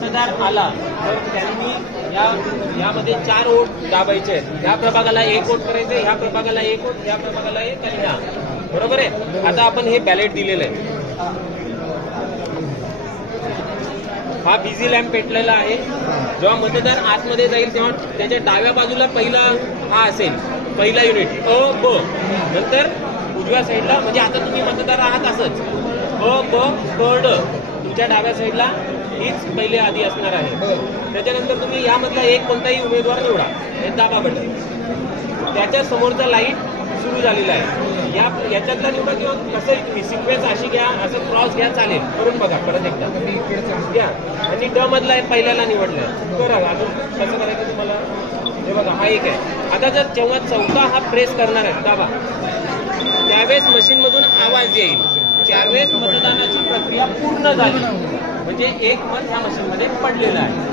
मतदार आला तर त्यांनी यामध्ये 4 वोट दाबायचे आहेत. ह्या प्रभागाला 1 वोट करायचे, ह्या प्रभागाला 1 वोट, ह्या प्रभागाला 1 आणि ह्या. बरोबर आहे. आता आपण हे बॅलेट दिलेलं आहे. हा बिझी लॅम्प पेटलेला आहे. जेव्हा मतदार आतमध्ये जाईल तेव्हा त्याच्या डाव्या बाजूला पहिला हा असेल, पहिला युनिट अ ब. नंतर उजव्या साईडला, म्हणजे आता तुम्ही मतदार आहात असंच अ ब क ड, तुमच्या डाव्या साईडला हीच पहिले आधी असणार आहे. त्याच्यानंतर तुम्ही यामधला एक कोणताही उमेदवार निवडा, हे दाबा बटन. त्याच्या समोरचा लाईट सुरू झालेला आहे. याच्यातला निवडा किंवा कसंही तुम्ही सिक्वेन्स अशी घ्या, असं क्रॉस घ्या, चालेल. करून बघा परत एकदा घ्या. आणि ड मधला पहिल्याला निवडलाय, करा. अजून कसं करायचं तुम्हाला हे बघा, हा एक आहे. आता जर जेव्हा चौथा हा प्रेस करणार आहे दाबा, त्यावेळेस मशीनमधून आवाज येईल. त्यावेळेस मतदानाची प्रक्रिया पूर्ण झाली, म्हणजे एक मत ह्या मशीनमध्ये पडलेलं आहे.